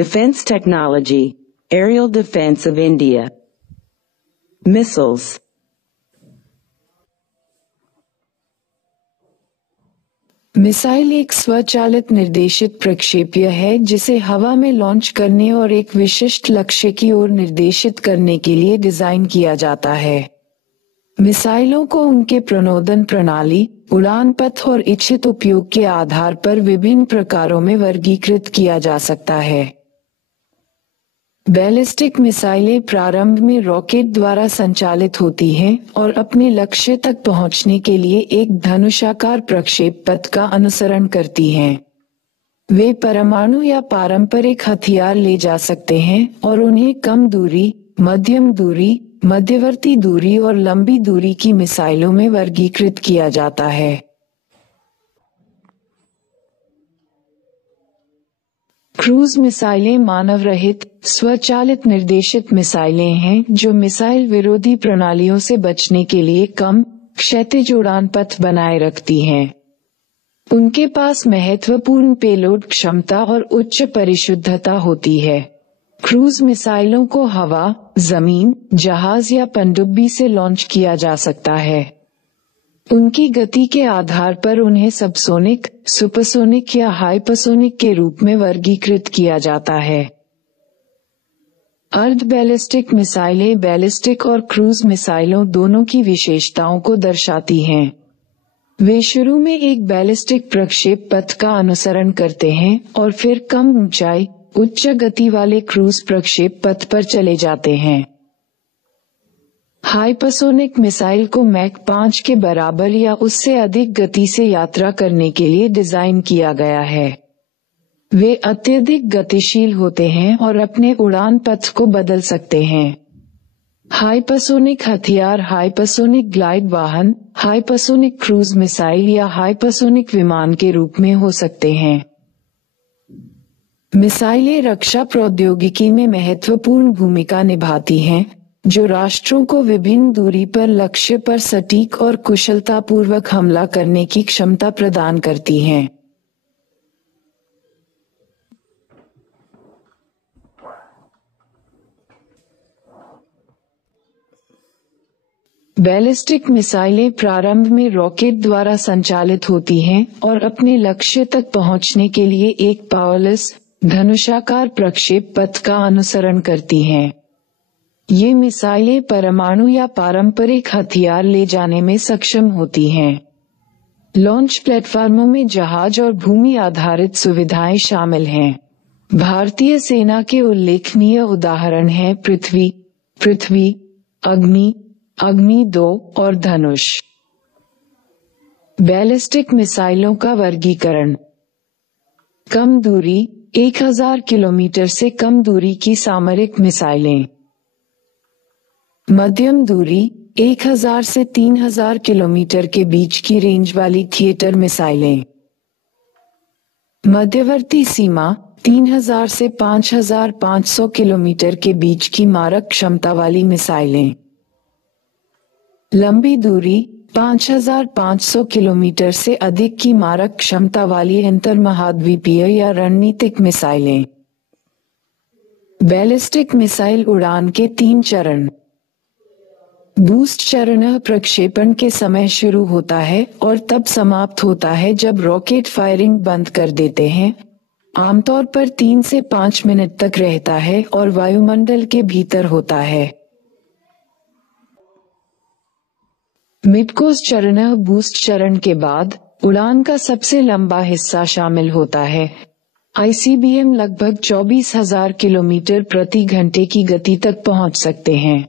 Defense technology, aerial defense of India. Missiles. Missile एक स्वचालित निर्देशित प्रक्षेप्य है जिसे हवा में लॉन्च करने और एक विशिष्ट लक्ष्य की ओर निर्देशित करने के लिए डिजाइन किया जाता है। मिसाइलों को उनके प्रणोदन प्रणाली, उड़ान पथ और इच्छित उपयोग के आधार पर विभिन्न प्रकारों में वर्गीकृत किया जा सकता है। बैलिस्टिक मिसाइलें प्रारंभ में रॉकेट द्वारा संचालित होती हैं और अपने लक्ष्य तक पहुंचने के लिए एक धनुषाकार प्रक्षेप पथ का अनुसरण करती हैं। वे परमाणु या पारंपरिक हथियार ले जा सकते हैं और उन्हें कम दूरी, मध्यम दूरी, मध्यवर्ती दूरी और लंबी दूरी की मिसाइलों में वर्गीकृत किया जाता है। क्रूज मिसाइलें मानव रहित, स्वचालित निर्देशित मिसाइलें हैं जो मिसाइल विरोधी प्रणालियों से बचने के लिए कम, क्षैतिज उड़ान पथ बनाए रखती हैं। उनके पास महत्वपूर्ण पेलोड क्षमता और उच्च परिशुद्धता होती है। क्रूज मिसाइलों को हवा, जमीन, जहाज या पनडुब्बी से लॉन्च किया जा सकता है। उनकी गति के आधार पर उन्हें सबसोनिक, सुपरसोनिक या हाइपरसोनिक के रूप में वर्गीकृत किया जाता है। अर्ध बैलिस्टिक मिसाइलें बैलिस्टिक और क्रूज मिसाइलों दोनों की विशेषताओं को दर्शाती हैं। वे शुरू में एक बैलिस्टिक प्रक्षेप पथ का अनुसरण करते हैं और फिर कम ऊंचाई, उच्च गति वाले क्रूज प्रक्षेप पथ पर चले जाते हैं। हाइपरसोनिक मिसाइल को मैक 5 के बराबर या उससे अधिक गति से यात्रा करने के लिए डिजाइन किया गया है। वे अत्यधिक गतिशील होते हैं और अपने उड़ान पथ को बदल सकते हैं। हाइपरसोनिक हथियार हाइपरसोनिक ग्लाइड वाहन, हाइपरसोनिक क्रूज मिसाइल या हाइपरसोनिक विमान के रूप में हो सकते हैं। मिसाइलें रक्षा प्रौद्योगिकी में महत्वपूर्ण भूमिका निभाती हैं, जो राष्ट्रों को विभिन्न दूरी पर लक्ष्य पर सटीक और कुशलतापूर्वक हमला करने की क्षमता प्रदान करती हैं। बैलिस्टिक मिसाइलें प्रारंभ में रॉकेट द्वारा संचालित होती हैं और अपने लक्ष्य तक पहुंचने के लिए एक पावरलेस, धनुषाकार प्रक्षेप पथ का अनुसरण करती हैं। ये मिसाइलें परमाणु या पारंपरिक हथियार ले जाने में सक्षम होती हैं। लॉन्च प्लेटफार्मों में जहाज और भूमि आधारित सुविधाएं शामिल हैं। भारतीय सेना के उल्लेखनीय उदाहरण हैं पृथ्वी, अग्नि 2 और धनुष। बैलिस्टिक मिसाइलों का वर्गीकरण। कम दूरी 1000 किलोमीटर से कम दूरी की सामरिक मिसाइलें। मध्यम दूरी 1000 से 3000 किलोमीटर के बीच की रेंज वाली थिएटर मिसाइलें। मध्यवर्ती सीमा 3000 से 5500 किलोमीटर के बीच की मारक क्षमता वाली मिसाइलें। लंबी दूरी 5500 किलोमीटर से अधिक की मारक क्षमता वाली अंतर्महाद्वीपीय या रणनीतिक मिसाइलें। बैलिस्टिक मिसाइल उड़ान के 3 चरण। बूस्ट चरण प्रक्षेपण के समय शुरू होता है और तब समाप्त होता है जब रॉकेट फायरिंग बंद कर देते हैं। आमतौर पर 3 से 5 मिनट तक रहता है और वायुमंडल के भीतर होता है। मिडकोर्स चरण बूस्ट चरण के बाद उड़ान का सबसे लंबा हिस्सा शामिल होता है। आईसीबीएम लगभग 24,000 किलोमीटर प्रति घंटे की गति तक पहुंच सकते हैं।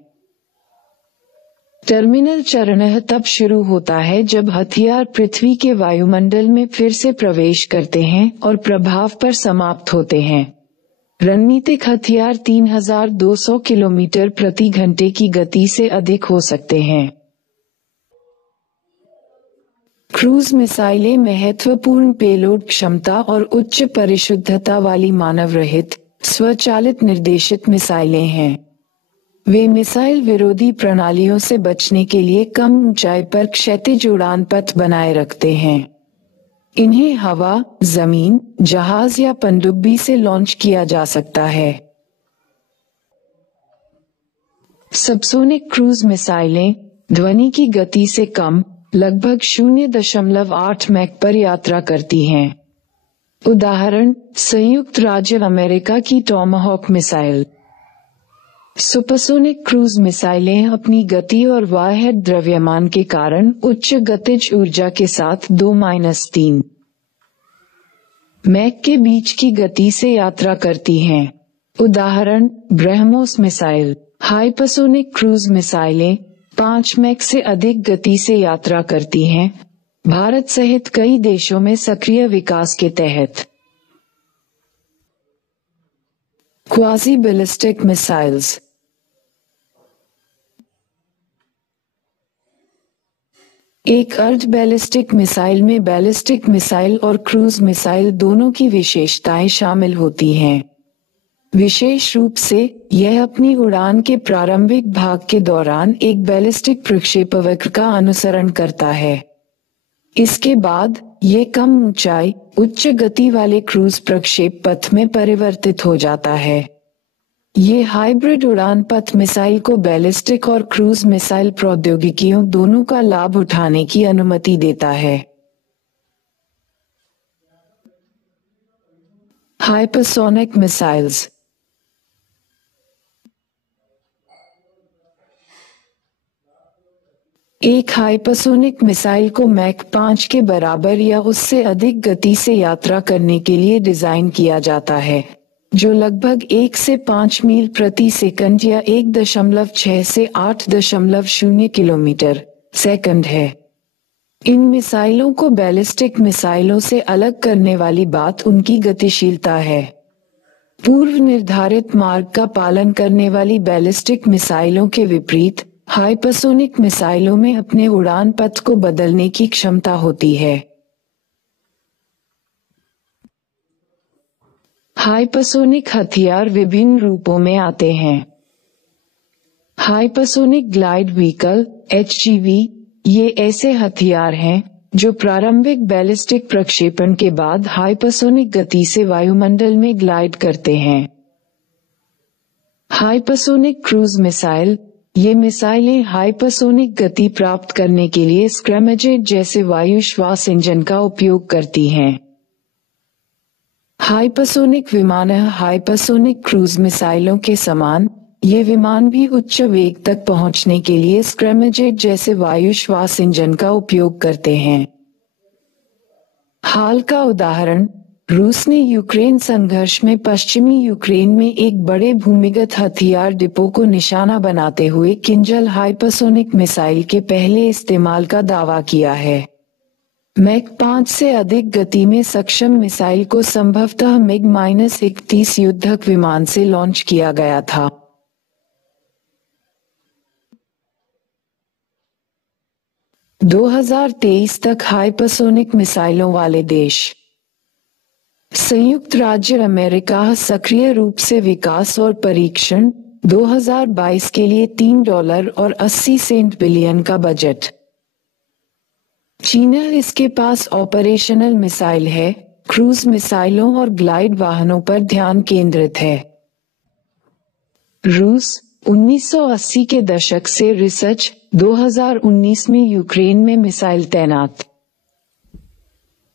टर्मिनल चरण तब शुरू होता है जब हथियार पृथ्वी के वायुमंडल में फिर से प्रवेश करते हैं और प्रभाव पर समाप्त होते हैं। रणनीतिक हथियार 3200 किलोमीटर प्रति घंटे की गति से अधिक हो सकते हैं। क्रूज मिसाइलें महत्वपूर्ण पेलोड क्षमता और उच्च परिशुद्धता वाली मानव रहित, स्वचालित निर्देशित मिसाइलें हैं। वे मिसाइल विरोधी प्रणालियों से बचने के लिए कम ऊंचाई पर क्षैतिज उड़ान पथ बनाए रखते हैं। इन्हें हवा, जमीन, जहाज या पनडुब्बी से लॉन्च किया जा सकता है। सबसोनिक क्रूज मिसाइलें ध्वनि की गति से कम, लगभग 0.8 मैक पर यात्रा करती हैं। उदाहरण, संयुक्त राज्य अमेरिका की टॉमाहॉक मिसाइल। सुपरसोनिक क्रूज मिसाइलें अपनी गति और वारहेड द्रव्यमान के कारण उच्च गतिज ऊर्जा के साथ 2-3 मैक के बीच की गति से यात्रा करती हैं। उदाहरण, ब्रह्मोस मिसाइल। हाइपरसोनिक क्रूज मिसाइलें 5 मैक से अधिक गति से यात्रा करती हैं, भारत सहित कई देशों में सक्रिय विकास के तहत। Quasi ballistic missiles. एक अर्ध बैलिस्टिक मिसाइल में बैलिस्टिक मिसाइल और क्रूज मिसाइल दोनों की विशेषताएं शामिल होती हैं। विशेष रूप से यह अपनी उड़ान के प्रारंभिक भाग के दौरान एक बैलिस्टिक प्रक्षेपवक्र का अनुसरण करता है। इसके बाद ये कम ऊंचाई, उच्च गति वाले क्रूज प्रक्षेप पथ में परिवर्तित हो जाता है। ये हाइब्रिड उड़ान पथ मिसाइल को बैलिस्टिक और क्रूज मिसाइल प्रौद्योगिकियों दोनों का लाभ उठाने की अनुमति देता है। Hypersonic missiles. एक हाइपरसोनिक मिसाइल को मैक 5 के बराबर या उससे अधिक गति से यात्रा करने के लिए डिजाइन किया जाता है, जो लगभग 1 से 5 मील प्रति सेकंड या 1.6 से 8.0 किलोमीटर सेकंड है। इन मिसाइलों को बैलिस्टिक मिसाइलों से अलग करने वाली बात उनकी गतिशीलता है। पूर्व निर्धारित मार्ग का पालन करने वाली बैलिस्टिक मिसाइलों के विपरीत हाइपरसोनिक मिसाइलों में अपने उड़ान पथ को बदलने की क्षमता होती है। हाइपरसोनिक हथियार विभिन्न रूपों में आते हैं। हाइपरसोनिक ग्लाइड व्हीकल (HGV) ये ऐसे हथियार हैं जो प्रारंभिक बैलिस्टिक प्रक्षेपण के बाद हाइपरसोनिक गति से वायुमंडल में ग्लाइड करते हैं। हाइपरसोनिक क्रूज मिसाइल ये मिसाइलें हाइपरसोनिक गति प्राप्त करने के लिए स्क्रैमजेट जैसे वायु श्वास इंजन का उपयोग करती हैं। हाइपरसोनिक विमान हाइपरसोनिक क्रूज मिसाइलों के समान ये विमान भी उच्च वेग तक पहुंचने के लिए स्क्रैमजेट जैसे वायु श्वास इंजन का उपयोग करते हैं। हाल का उदाहरण, रूस ने यूक्रेन संघर्ष में पश्चिमी यूक्रेन में एक बड़े भूमिगत हथियार डिपो को निशाना बनाते हुए किंजल हाइपरसोनिक मिसाइल के पहले इस्तेमाल का दावा किया है। मैक 5 से अधिक गति में सक्षम मिसाइल को संभवतः मिग-31 युद्धक विमान से लॉन्च किया गया था। – 2023 तक हाइपरसोनिक मिसाइलों वाले देश। संयुक्त राज्य अमेरिका सक्रिय रूप से विकास और परीक्षण 2022 के लिए $3.80 बिलियन का बजट। चीन इसके पास ऑपरेशनल मिसाइल है, क्रूज मिसाइलों और ग्लाइड वाहनों पर ध्यान केंद्रित है। रूस 1980 के दशक से रिसर्च 2019 में यूक्रेन में मिसाइल तैनात।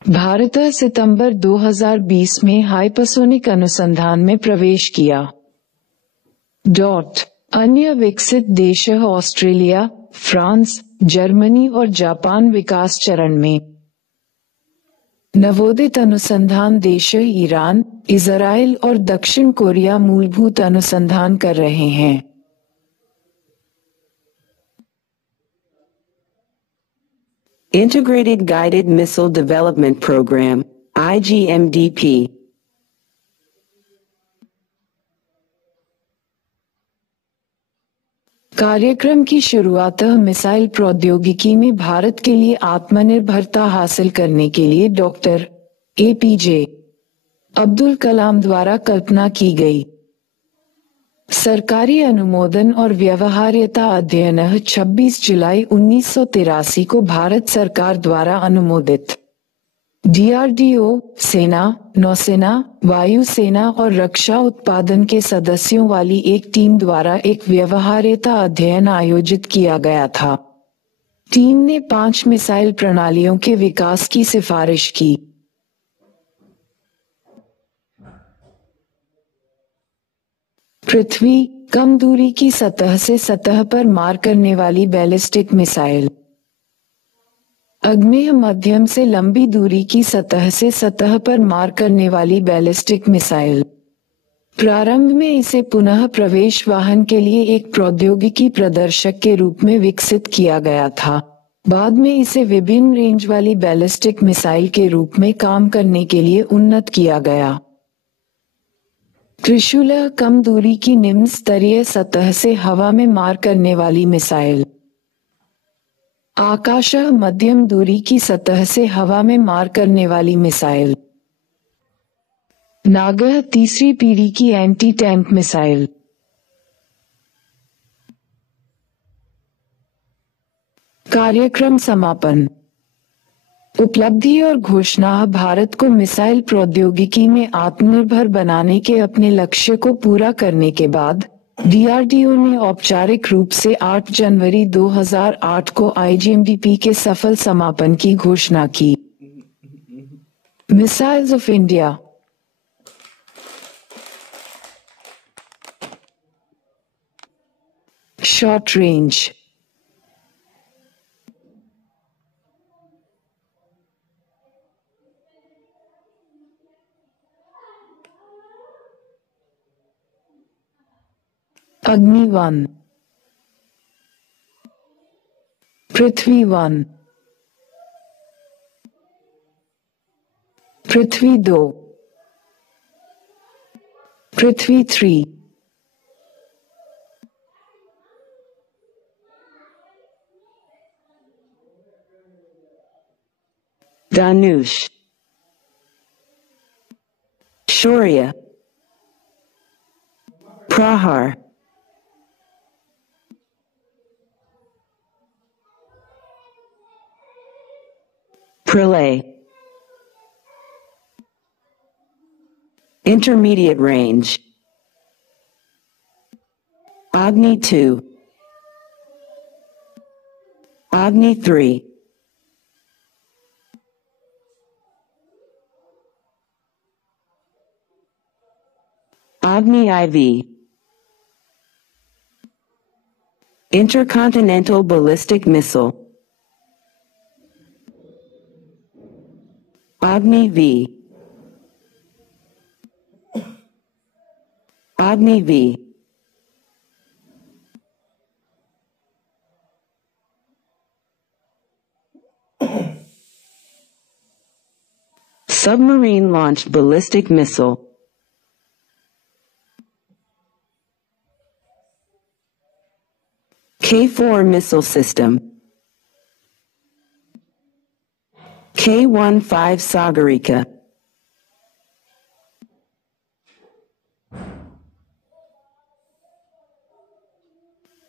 भारत सितंबर 2020 में हाइपरसोनिक अनुसंधान में प्रवेश किया। अन्य विकसित देश ऑस्ट्रेलिया, फ्रांस, जर्मनी और जापान विकास चरण में। नवोदित अनुसंधान देश ईरान, इजराइल और दक्षिण कोरिया मूलभूत अनुसंधान कर रहे हैं। Integrated Guided Missile Development Program, IGMDP. कार्यक्रम की शुरुआत मिसाइल प्रौद्योगिकी में भारत के लिए आत्मनिर्भरता हासिल करने के लिए डॉक्टर APJ अब्दुल कलाम द्वारा कल्पना की गई। सरकारी अनुमोदन और व्यवहार्यता अध्ययन 26 जुलाई 1983 को भारत सरकार द्वारा अनुमोदित। डीआरडीओ सेना, नौसेना, वायुसेना और रक्षा उत्पादन के सदस्यों वाली एक टीम द्वारा एक व्यवहार्यता अध्ययन आयोजित किया गया था। टीम ने 5 मिसाइल प्रणालियों के विकास की सिफारिश की। पृथ्वी, कम दूरी की सतह से सतह पर मार करने वाली बैलिस्टिक मिसाइल। अग्नेय मध्यम से लंबी दूरी की सतह से सतह पर मार करने वाली बैलिस्टिक मिसाइल। प्रारंभ में इसे पुनः प्रवेश वाहन के लिए एक प्रौद्योगिकी प्रदर्शक के रूप में विकसित किया गया था। बाद में इसे विभिन्न रेंज वाली बैलिस्टिक मिसाइल के रूप में काम करने के लिए उन्नत किया गया। त्रिशूल, कम दूरी की निम्न स्तरीय सतह से हवा में मार करने वाली मिसाइल। आकाश, मध्यम दूरी की सतह से हवा में मार करने वाली मिसाइल। नागह, तीसरी पीढ़ी की एंटी टैंक मिसाइल। कार्यक्रम समापन। उपलब्धि और घोषणा। भारत को मिसाइल प्रौद्योगिकी में आत्मनिर्भर बनाने के अपने लक्ष्य को पूरा करने के बाद डीआरडीओ ने औपचारिक रूप से 8 जनवरी 2008 को आईजीएमडीपी के सफल समापन की घोषणा की। Missiles of India. Short range. अग्नि 1, पृथ्वी 1, पृथ्वी 2, पृथ्वी 3, दानुष, शौर्य, प्रहार, प्रलय, intermediate range, Agni 2, Agni 3, Agni IV, intercontinental ballistic missile, Agni V, Agni V, submarine launched ballistic missile, K4 missile system, K-15 Sagarika,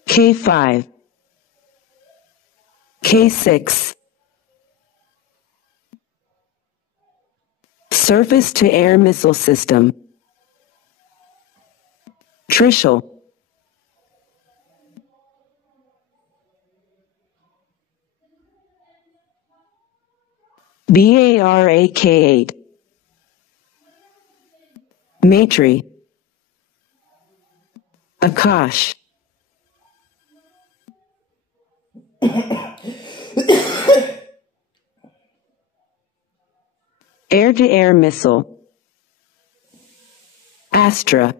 K5, K6, surface-to-air missile system, Trishul, BARAK-8, Maitri, Akash, air-to-air missile, Astra,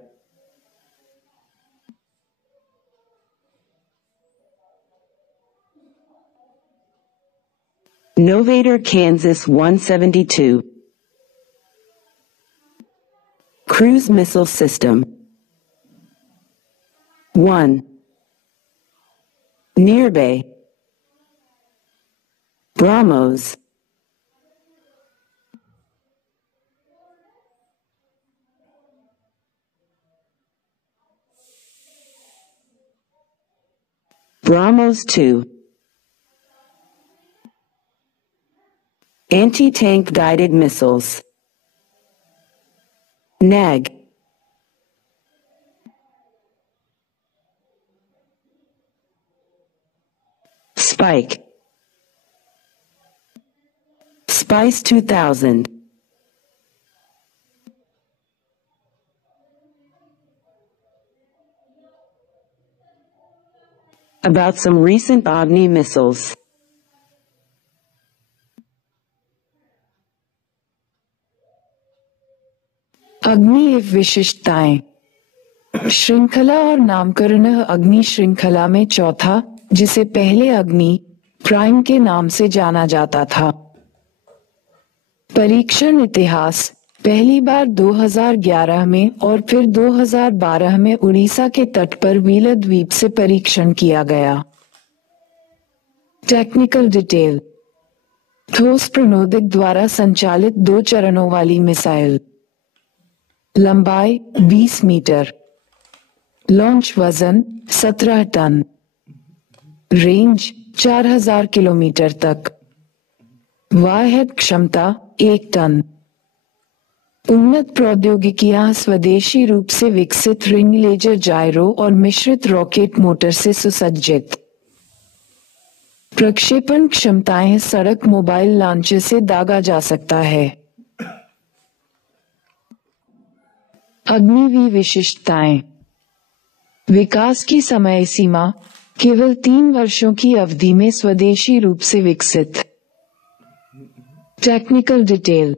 Novator Kansas 172, cruise missile system, 1, Nirbay, BrahMos, BrahMos 2, Anti-tank guided missiles. NAG. Spike. Spice 2000. About some recent Agni missiles. अग्नि विशिष्टताएं। श्रृंखला और नामकरण अग्नि श्रृंखला में चौथा, जिसे पहले अग्नि प्राइम के नाम से जाना जाता था। परीक्षण इतिहास। पहली बार 2011 में और फिर 2012 में उड़ीसा के तट पर व्हीलर द्वीप से परीक्षण किया गया। Technical detail. ठोस प्रणोदक द्वारा संचालित 2 चरणों वाली मिसाइल। लंबाई 20 मीटर। लॉन्च वजन 17 टन। रेंज 4000 किलोमीटर तक। वारहेड क्षमता 1 टन। उन्नत प्रौद्योगिकियां स्वदेशी रूप से विकसित रिंग लेजर जायरो और मिश्रित रॉकेट मोटर से सुसज्जित। प्रक्षेपण क्षमताएं सड़क मोबाइल लॉन्चर से दागा जा सकता है। अग्निवीर विशिष्टताएं। विकास की समय सीमा केवल 3 वर्षों की अवधि में स्वदेशी रूप से विकसित। Technical detail.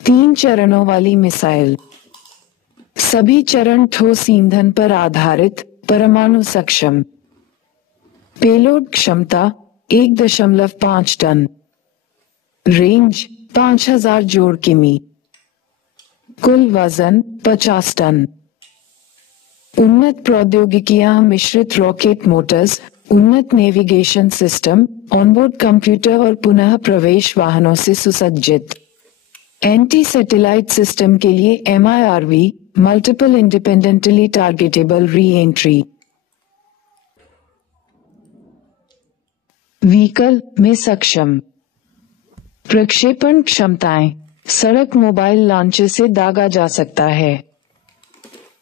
3 चरणों वाली मिसाइल। सभी चरण ठोस ईंधन पर आधारित, परमाणु सक्षम। पेलोड क्षमता 1.5 टन। रेंज 5000 जोड़ किमी। कुल वजन 50 टन। उन्नत प्रौद्योगिकियां मिश्रित रॉकेट मोटर्स, उन्नत नेविगेशन सिस्टम, ऑनबोर्ड कंप्यूटर और पुनः प्रवेश वाहनों से सुसज्जित। एंटी सैटेलाइट सिस्टम के लिए MIRV, multiple independently targetable re entry. Vehicle में सक्षम। प्रक्षेपण क्षमताएं सड़क मोबाइल लॉन्चर से दागा जा सकता है।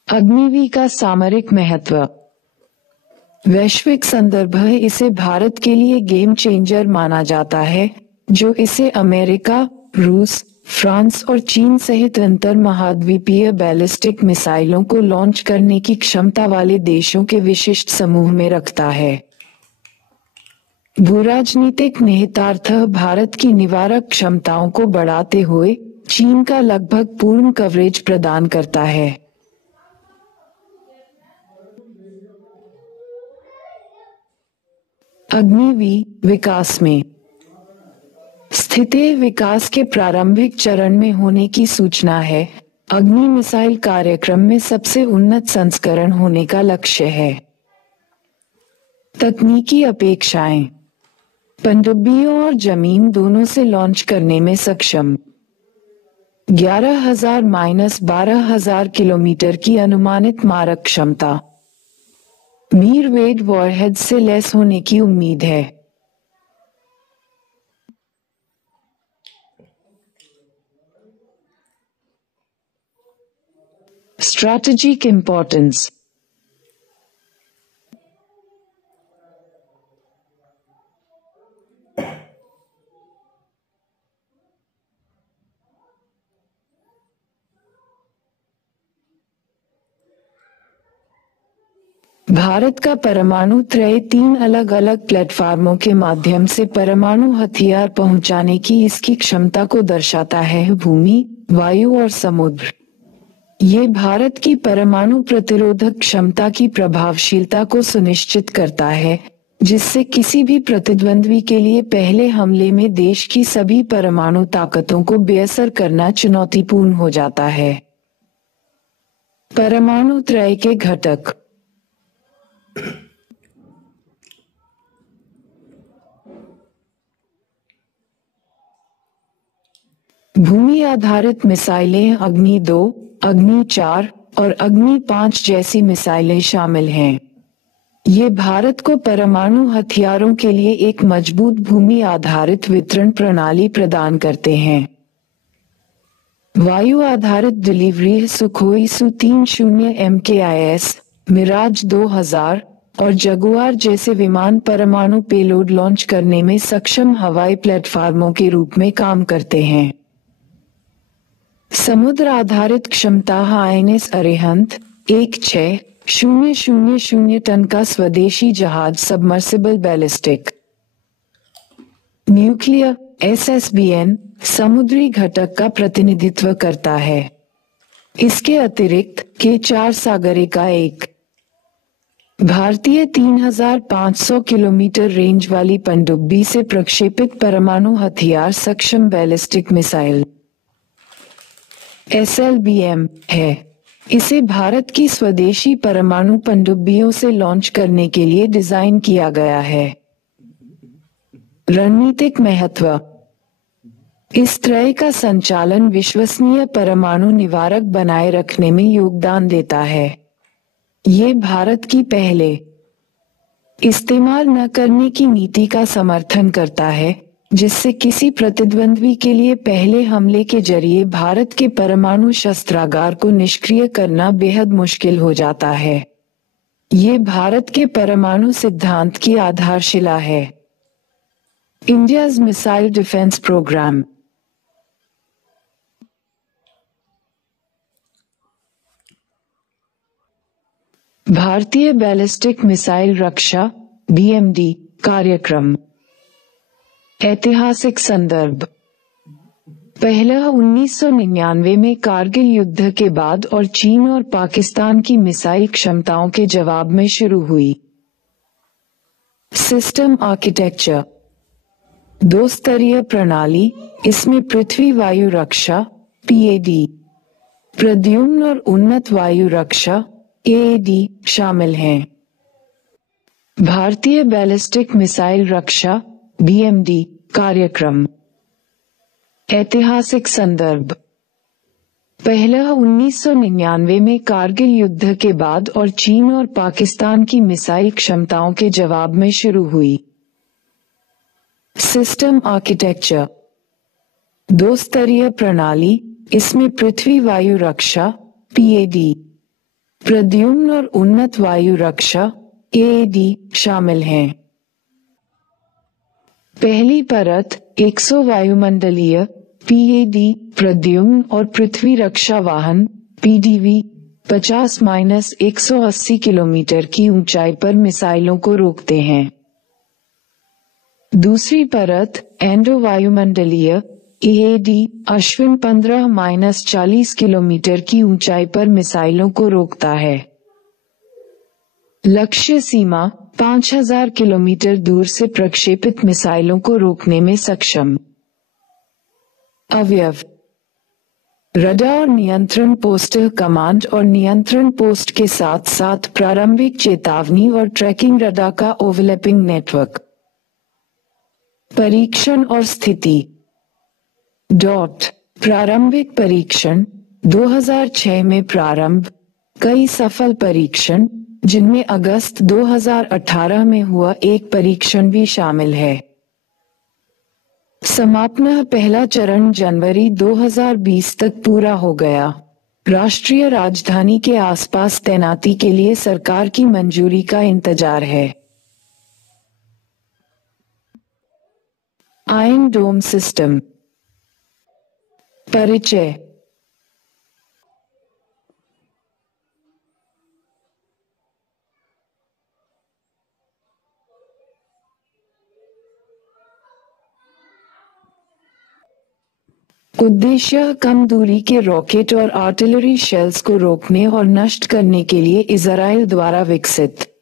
अग्निवीर का सामरिक महत्व। वैश्विक संदर्भ इसे भारत के लिए गेम चेंजर माना जाता है, जो इसे अमेरिका, रूस, फ्रांस और चीन सहित अंतर महाद्वीपीय बैलिस्टिक मिसाइलों को लॉन्च करने की क्षमता वाले देशों के विशिष्ट समूह में रखता है। भूराजनीतिक निहितार्थ भारत की निवारक क्षमताओं को बढ़ाते हुए चीन का लगभग पूर्ण कवरेज प्रदान करता है। अग्निवीर विकास में। स्थिति विकास के प्रारंभिक चरण में होने की सूचना है। अग्नि मिसाइल कार्यक्रम में सबसे उन्नत संस्करण होने का लक्ष्य है। तकनीकी अपेक्षाएं। पनडुब्बियों और जमीन दोनों से लॉन्च करने में सक्षम। 11,000-12,000 किलोमीटर की अनुमानित मारक क्षमता। मीर वेड वॉरहेड से लैस होने की उम्मीद है। Strategic importance. भारत का परमाणु त्रय 3 अलग अलग प्लेटफार्मों के माध्यम से परमाणु हथियार पहुंचाने की इसकी क्षमता को दर्शाता है। भूमि, वायु और समुद्र। ये भारत की परमाणु प्रतिरोधक क्षमता की प्रभावशीलता को सुनिश्चित करता है, जिससे किसी भी प्रतिद्वंद्वी के लिए पहले हमले में देश की सभी परमाणु ताकतों को बेअसर करना चुनौतीपूर्ण हो जाता है। परमाणु त्रय के घटक। भूमि आधारित मिसाइलें अग्नि 2, अग्नि 4 और अग्नि 5 जैसी मिसाइलें शामिल हैं। ये भारत को परमाणु हथियारों के लिए एक मजबूत भूमि आधारित वितरण प्रणाली प्रदान करते हैं। वायु आधारित delivery Sukhoi Su-30 MKIS, Miraj 2000 और जगुआर जैसे विमान परमाणु पेलोड लॉन्च करने में सक्षम हवाई प्लेटफार्मों के रूप में काम करते हैं। समुद्र आधारित क्षमता INS अरिहंत 16,000 टन का स्वदेशी जहाज सबमर्सिबल बैलिस्टिक न्यूक्लियर SSBN समुद्री घटक का प्रतिनिधित्व करता है। इसके अतिरिक्त K4 सागरिका एक भारतीय 3,500 किलोमीटर रेंज वाली पनडुब्बी से प्रक्षेपित परमाणु हथियार सक्षम बैलिस्टिक मिसाइल SLBM है। इसे भारत की स्वदेशी परमाणु पनडुब्बियों से लॉन्च करने के लिए डिजाइन किया गया है। रणनीतिक महत्व इस त्रय का संचालन विश्वसनीय परमाणु निवारक बनाए रखने में योगदान देता है। ये भारत की पहले इस्तेमाल न करने की नीति का समर्थन करता है, जिससे किसी प्रतिद्वंद्वी के लिए पहले हमले के जरिए भारत के परमाणु शस्त्रागार को निष्क्रिय करना बेहद मुश्किल हो जाता है। ये भारत के परमाणु सिद्धांत की आधारशिला है। इंडिया's मिसाइल डिफेंस प्रोग्राम भारतीय बैलिस्टिक मिसाइल रक्षा BMD कार्यक्रम। ऐतिहासिक संदर्भ पहला 1999 में कारगिल युद्ध के बाद और चीन और पाकिस्तान की मिसाइल क्षमताओं के जवाब में शुरू हुई। सिस्टम आर्किटेक्चर दो स्तरीय प्रणाली, इसमें पृथ्वी वायु रक्षा PAD, प्रद्युम्न और उन्नत वायु रक्षा AAD शामिल हैं। भारतीय बैलिस्टिक मिसाइल रक्षा BMD कार्यक्रम। ऐतिहासिक संदर्भ पहला 1999 में कारगिल युद्ध के बाद और चीन और पाकिस्तान की मिसाइल क्षमताओं के जवाब में शुरू हुई। सिस्टम आर्किटेक्चर दो स्तरीय प्रणाली, इसमें पृथ्वी वायु रक्षा PAD, प्रद्युम्न और उन्नत वायु रक्षा AAD शामिल हैं। पहली परत 100 वायुमंडलीय PAD, प्रद्युम्न और पृथ्वी रक्षा वाहन PDV 50-180 किलोमीटर की ऊंचाई पर मिसाइलों को रोकते हैं। दूसरी परत एंडो वायुमंडलीय AAD, अश्विन 15-40 किलोमीटर की ऊंचाई पर मिसाइलों को रोकता है। लक्ष्य सीमा 5000 किलोमीटर दूर से प्रक्षेपित मिसाइलों को रोकने में सक्षम। अवयव रडार नियंत्रण पोस्ट कमांड और नियंत्रण पोस्ट के साथ साथ प्रारंभिक चेतावनी और ट्रैकिंग रडार का ओवरलैपिंग नेटवर्क। परीक्षण और स्थिति प्रारंभिक परीक्षण 2006 में प्रारंभ, कई सफल परीक्षण जिनमें अगस्त 2018 में हुआ एक परीक्षण भी शामिल है। समापन पहला चरण जनवरी 2020 तक पूरा हो गया। राष्ट्रीय राजधानी के आसपास तैनाती के लिए सरकार की मंजूरी का इंतजार है। आयरन डोम सिस्टम परिचय उद्देश्य कम दूरी के रॉकेट और आर्टिलरी शेल्स को रोकने और नष्ट करने के लिए इजराइल द्वारा विकसित।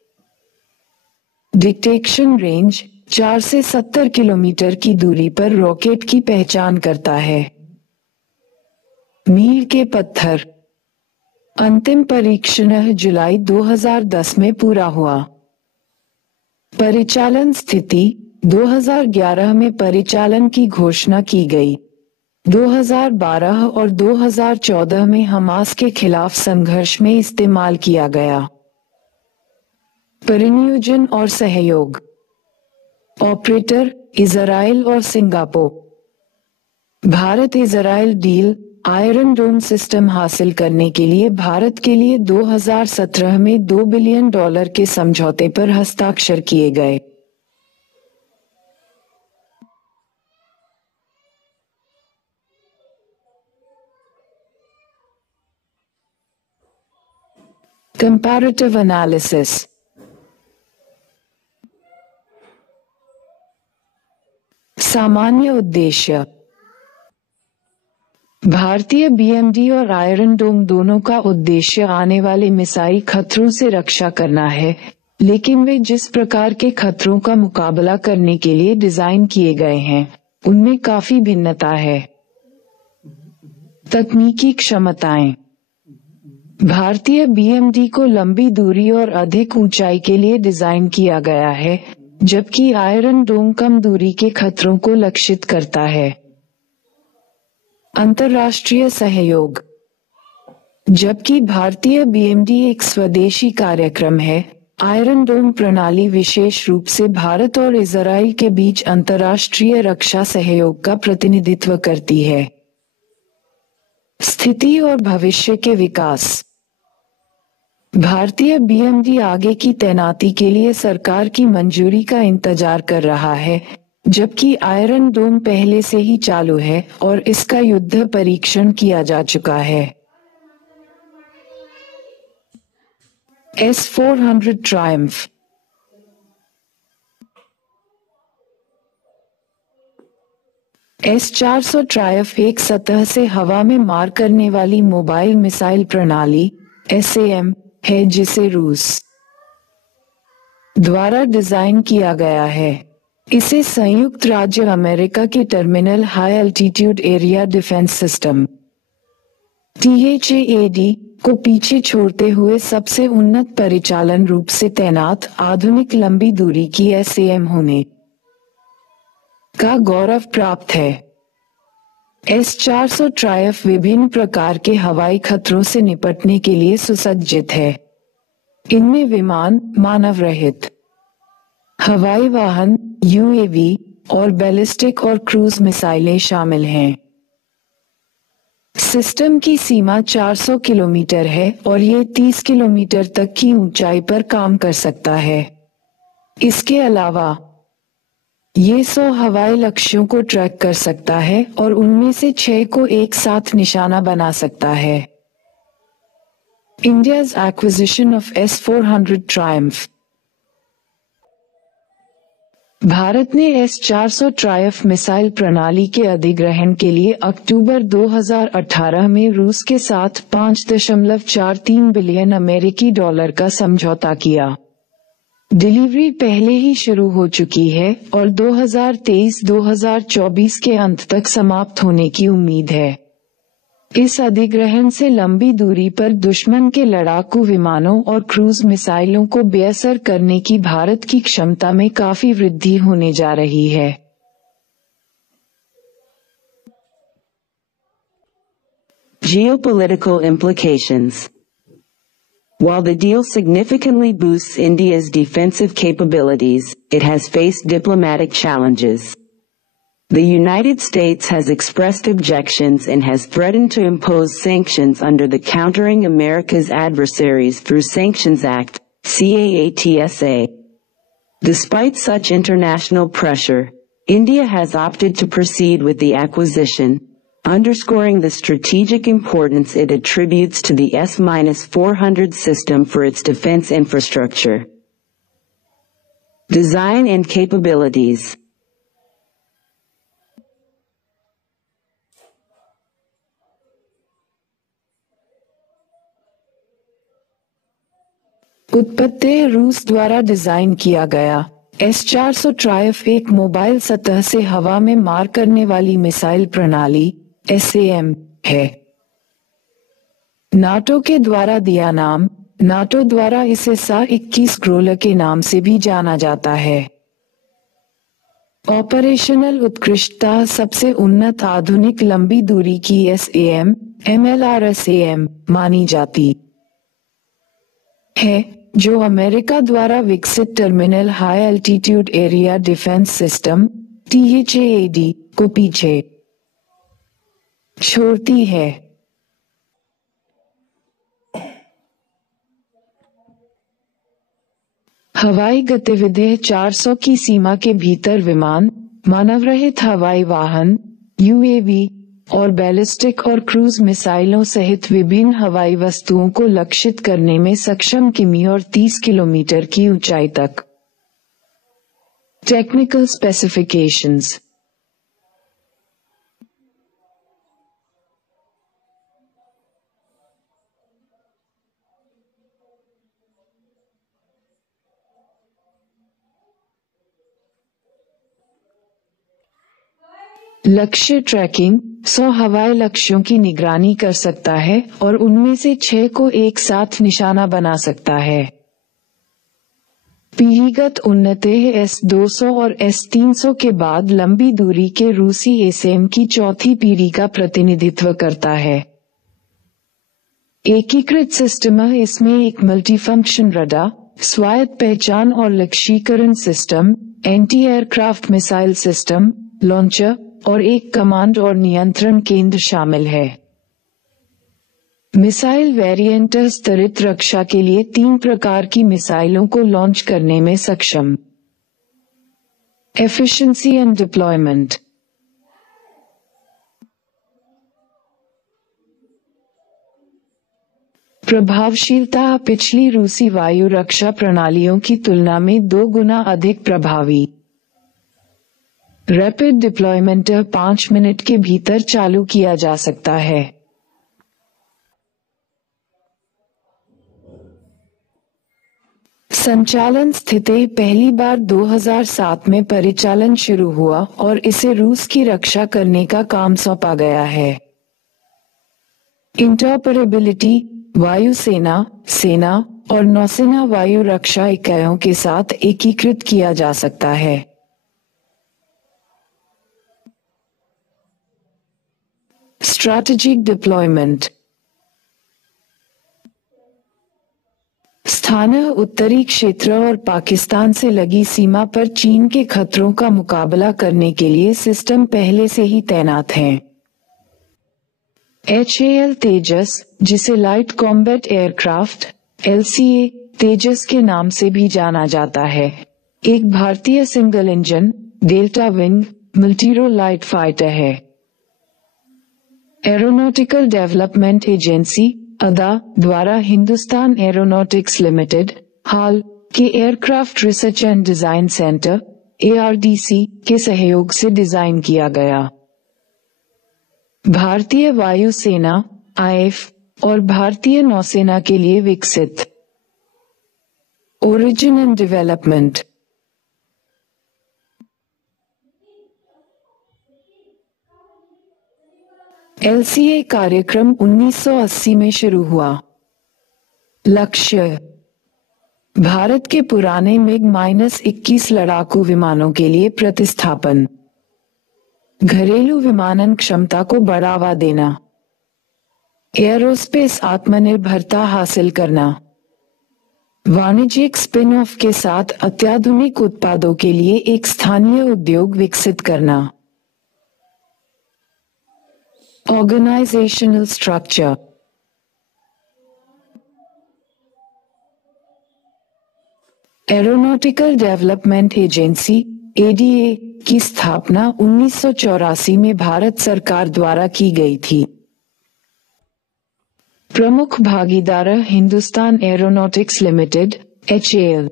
डिटेक्शन रेंज 4 से 70 किलोमीटर की दूरी पर रॉकेट की पहचान करता है। मील के पत्थर अंतिम परीक्षण जुलाई 2010 में पूरा हुआ। परिचालन स्थिति 2011 में परिचालन की घोषणा की गई। 2012 और 2014 में हमास के खिलाफ संघर्ष में इस्तेमाल किया गया। परिनियोजन और सहयोग। ऑपरेटर इजराइल और Singapore. Bharat Israel deal. Iron dome system हासिल करने के लिए भारत के लिए 2017 में $2 बिलियन के समझौते पर हस्ताक्षर किए गए। Comparative analysis. सामान्य उद्देश्य। भारतीय बीएमडी और आयरन डोम दोनों का उद्देश्य आने वाले मिसाइल खतरों से रक्षा करना है, लेकिन वे जिस प्रकार के खतरों का मुकाबला करने के लिए डिजाइन किए गए हैं, उनमें काफी भिन्नता है। तकनीकी क्षमताएं। भारतीय बीएमडी को लंबी दूरी और अधिक ऊंचाई के लिए डिजाइन किया गया है, जबकि आयरन डोम कम दूरी के खतरों को लक्षित करता है। अंतर्राष्ट्रीय सहयोग। जबकि भारतीय बीएमडी एक स्वदेशी कार्यक्रम है, आयरन डोम प्रणाली विशेष रूप से भारत और इजराइल के बीच अंतर्राष्ट्रीय रक्षा सहयोग का प्रतिनिधित्व करती है। स्थिति और भविष्य के विकास। भारतीय बीएमडी आगे की तैनाती के लिए सरकार की मंजूरी का इंतजार कर रहा है, जबकि आयरन डोम पहले से ही चालू है और इसका युद्ध परीक्षण किया जा चुका है। S-400 Triumph. S-400 ट्रायम्फ एक सतह से हवा में मार करने वाली मोबाइल मिसाइल प्रणाली (SAM) है जिसे रूस द्वारा डिजाइन किया गया है। इसे संयुक्त राज्य अमेरिका के terminal high altitude area defence system (THAAD) को पीछे छोड़ते हुए सबसे उन्नत परिचालन रूप से तैनात आधुनिक लंबी दूरी की SAM होने का गौरव प्राप्त है। S-400 ट्रायम्फ विभिन्न प्रकार के हवाई खतरों से निपटने के लिए सुसज्जित है। इनमें विमान, मानव रहित हवाई वाहन, UAV और बैलिस्टिक और क्रूज मिसाइलें शामिल हैं। सिस्टम की सीमा 400 किलोमीटर है और ये 30 किलोमीटर तक की ऊंचाई पर काम कर सकता है। इसके अलावा ये 100 हवाई लक्ष्यों को ट्रैक कर सकता है और उनमें से 6 को एक साथ निशाना बना सकता है। India's acquisition of S-400 Triumph. Bharat ने S-400 ट्रायम्फ मिसाइल प्रणाली के अधिग्रहण के लिए अक्टूबर 2018 में रूस के साथ $5.43 बिलियन अमेरिकी डॉलर का समझौता किया। डिलीवरी पहले ही शुरू हो चुकी है और 2023-2024 के अंत तक समाप्त होने की उम्मीद है। इस अधिग्रहण से लंबी दूरी पर दुश्मन के लड़ाकू विमानों और क्रूज मिसाइलों को बेअसर करने की भारत की क्षमता में काफी वृद्धि होने जा रही है। Geopolitical implications. While the deal significantly boosts India's defensive capabilities, it has faced diplomatic challenges. The United States has expressed objections and has threatened to impose sanctions under the Countering America's Adversaries Through Sanctions Act, CAATSA. Despite such international pressure, India has opted to proceed with the acquisition, underscoring the strategic importance it attributes to the S-400 system for its defense infrastructure. Design and capabilities. उत्पत्ति रूस द्वारा design किया गया S-400 Triumph एक mobile सतह से हवा में मार करने वाली मिसाइल प्रणाली SAM है। नाटो के द्वारा दिया नाम, नाटो द्वारा इसे SA-21 ग्रोलर के नाम से भी जाना जाता है। ऑपरेशनल उत्कृष्टता सबसे उन्नत आधुनिक लंबी दूरी की SAM, MLRS-AM मानी जाती है। जो अमेरिका द्वारा विकसित terminal high altitude area defence system THAAD को पीछे छोड़ती है। हवाई गतिविधि 400 की सीमा के भीतर विमान, मानवरहित हवाई वाहन UAV और बैलिस्टिक और क्रूज मिसाइलों सहित विभिन्न हवाई वस्तुओं को लक्षित करने में सक्षम किमी और 30 किलोमीटर की ऊंचाई तक। Technical specifications. लक्ष्य ट्रैकिंग 100 हवाई लक्ष्यों की निगरानी कर सकता है और उनमें से 6 को एक साथ निशाना बना सकता है। पीढ़ीगत उन्नति S-200 और S-300 के बाद लंबी दूरी के रूसी ASAM की चौथी पीढ़ी का प्रतिनिधित्व करता है। एकीकृत सिस्टम इसमें एक मल्टीफंक्शन रडार, स्वायत्त पहचान और लक्ष्यीकरण system, anti aircraft missile system, launcher और एक कमांड और नियंत्रण केंद्र शामिल है। मिसाइल वेरिएंट स्तरित रक्षा के लिए 3 प्रकार की मिसाइलों को लॉन्च करने में सक्षम। Efficiency and deployment. प्रभावशीलता पिछली रूसी वायु रक्षा प्रणालियों की तुलना में 2 गुना अधिक प्रभावी। रैपिड डिप्लॉयमेंट 5 मिनट के भीतर चालू किया जा सकता है। संचालन स्थिति पहली बार 2007 में परिचालन शुरू हुआ और इसे रूस की रक्षा करने का काम सौंपा गया है। इंटरऑपरेबिलिटी वायुसेना, सेना और नौसेना वायु रक्षा इकाइयों के साथ एकीकृत किया जा सकता है। Strategic deployment. स्थानीय उत्तरी क्षेत्र और पाकिस्तान से लगी सीमा पर चीन के खतरों का मुकाबला करने के लिए सिस्टम पहले से ही तैनात हैं। HAL तेजस, जिसे लाइट कॉम्बैट एयरक्राफ्ट LCA तेजस के नाम से भी जाना जाता है, एक भारतीय single engine delta wing multirole light fighter है। एरोनॉटिकल डेवलपमेंट एजेंसी अदा द्वारा हिंदुस्तान एरोनॉटिक्स लिमिटेड हाल के aircraft research and design centre ARDC के सहयोग से डिजाइन किया गया। भारतीय वायुसेना IAF और भारतीय नौसेना के लिए विकसित। Origin and development. LCA कार्यक्रम 1980 में शुरू हुआ। लक्ष्य भारत के पुराने MiG-21 लड़ाकू विमानों के लिए प्रतिस्थापन, घरेलू विमानन क्षमता को बढ़ावा देना, एयरोस्पेस आत्मनिर्भरता हासिल करना, वाणिज्यिक स्पिन ऑफ के साथ अत्याधुनिक उत्पादों के लिए एक स्थानीय उद्योग विकसित करना। Organizational structure। Aeronautical development agency ADA की स्थापना 1984 में भारत सरकार द्वारा की गई थी। प्रमुख भागीदार Hindustan aeronautics limited HAL,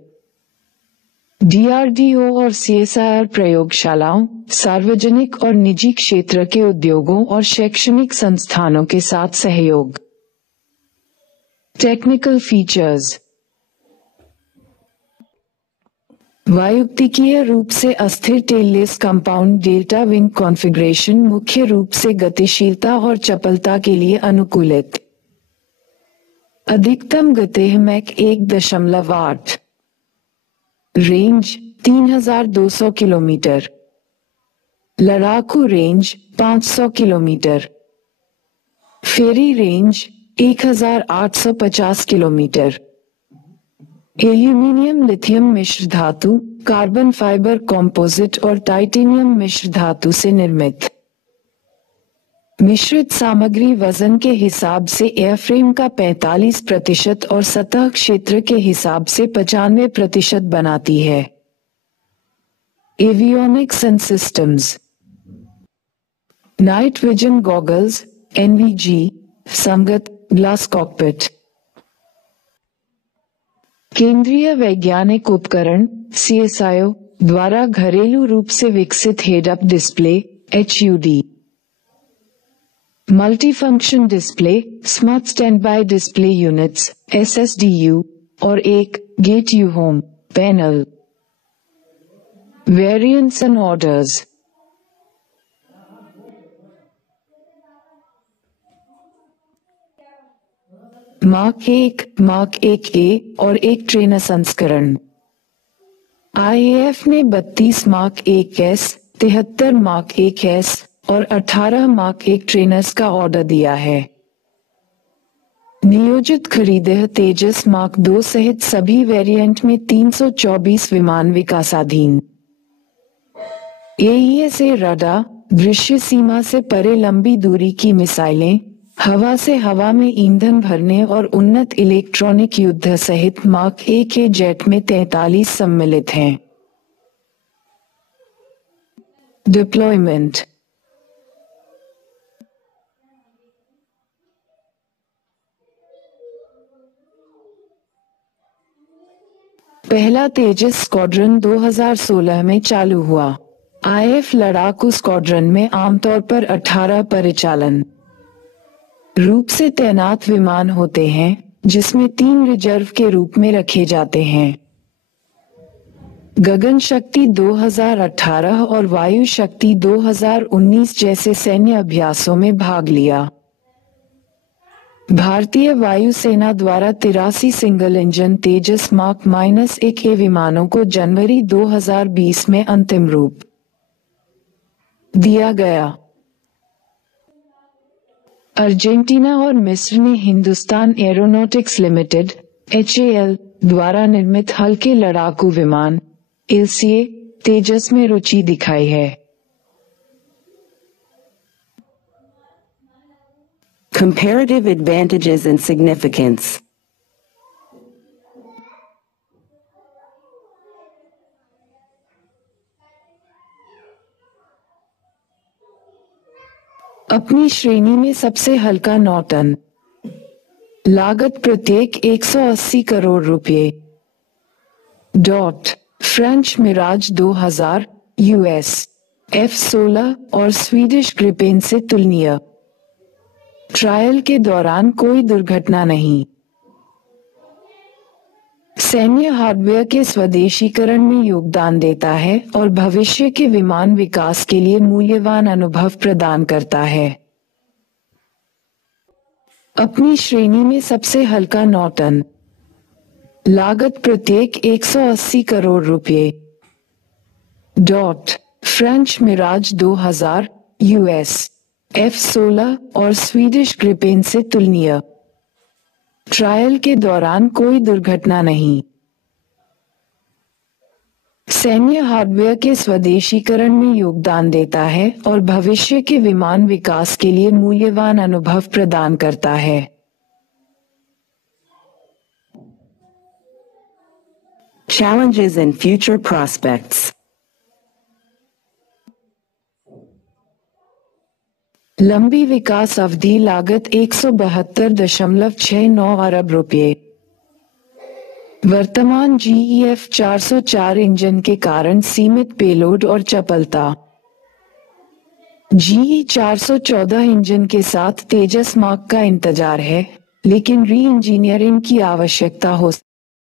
DRDO और CSIR प्रयोगशालाओं, सार्वजनिक और निजी क्षेत्र के उद्योगों और शैक्षणिक संस्थानों के साथ सहयोग। Technical features. वायुगतिकीय रूप से अस्थिर tailless compound delta wing configuration मुख्य रूप से गतिशीलता और चपलता के लिए अनुकूलित। अधिकतम गति मैक 1.8। Range 3200 kilometre. लड़ाकू रेंज 500 किलोमीटर। फेरी रेंज 1850 किलोमीटर। एल्यूमिनियम लिथियम मिश्र धातु, कार्बन फाइबर कॉम्पोजिट और टाइटेनियम मिश्र धातु से निर्मित। मिश्रित सामग्री वजन के हिसाब से एयरफ्रेम का 45% और सतह क्षेत्र के हिसाब से 95% बनाती है। Avionics and systems, night vision goggles (NVG), संगत ग्लास कॉकपिट। केंद्रीय वैज्ञानिक उपकरण CSIO द्वारा घरेलू रूप से विकसित head up display HUD, multifunction display smart stand by display units SSDU और एक get you home panel. Variants and orders, mark 1, mark 1A और एक ट्रेनर संस्करण। IAF ने 32 मार्क 1S, 73 मार्क 1S और 18 मार्क 1 ट्रेनर्स का ऑर्डर दिया है। नियोजित खरीदें तेजस मार्क 2 सहित सभी वेरिएंट में 324 विमान विकासाधीन। AESA रडार, दृश्य सीमा से परे लंबी दूरी की मिसाइलें, हवा से हवा में ईंधन भरने और उन्नत इलेक्ट्रॉनिक युद्ध सहित मार्क 1 के जेट में 43 सम्मिलित हैं। डिप्लॉयमेंट, पहला तेजस स्क्वाड्रन 2016 में चालू हुआ। IF लड़ाकू स्क्वाड्रन में आमतौर पर 18 परिचालन रूप से तैनात विमान होते हैं, जिसमें 3 रिजर्व के रूप में रखे जाते हैं। गगन शक्ति 2018 और वायु शक्ति 2019 जैसे सैन्य अभ्यासों में भाग लिया। भारतीय वायुसेना द्वारा 83 सिंगल इंजन तेजस मार्क -1A विमानों को जनवरी 2020 में अंतिम रूप दिया गया। अर्जेंटीना और मिस्र ने हिंदुस्तान एरोनॉटिक्स लिमिटेड HAL द्वारा निर्मित हल्के लड़ाकू विमान LCA तेजस में रुचि दिखाई है। Comparative advantages and significance. अपनी श्रेणी में सबसे हल्का 9 टन, लागत प्रत्येक 180 करोड़ रुपए। फ्रेंच मिराज 2000 US F-16 और स्वीडिश ग्रिपेन से तुलनीय। ट्रायल के दौरान कोई दुर्घटना नहीं। सैन्य हार्डवेयर के स्वदेशीकरण में योगदान देता है और भविष्य के विमान विकास के लिए मूल्यवान अनुभव प्रदान करता है। अपनी श्रेणी में सबसे हल्का 9 टन, लागत प्रत्येक 180 करोड़ रुपए। फ्रेंच मिराज 2000 US F-16 और स्वीडिश ग्रिपेन से तुलनीय। ट्रायल के दौरान कोई दुर्घटना नहीं। सैन्य हार्डवेयर के स्वदेशीकरण में योगदान देता है और भविष्य के विमान विकास के लिए मूल्यवान अनुभव प्रदान करता है। Challenges and future prospects. लंबी विकास अवधि, लागत 172.69 अरब रुपए। वर्तमान GEF 404 इंजन के कारण सीमित पेलोड और चपलता। GE 414 इंजन के साथ तेजस मार्क का इंतजार है, लेकिन री इंजीनियरिंग की आवश्यकता हो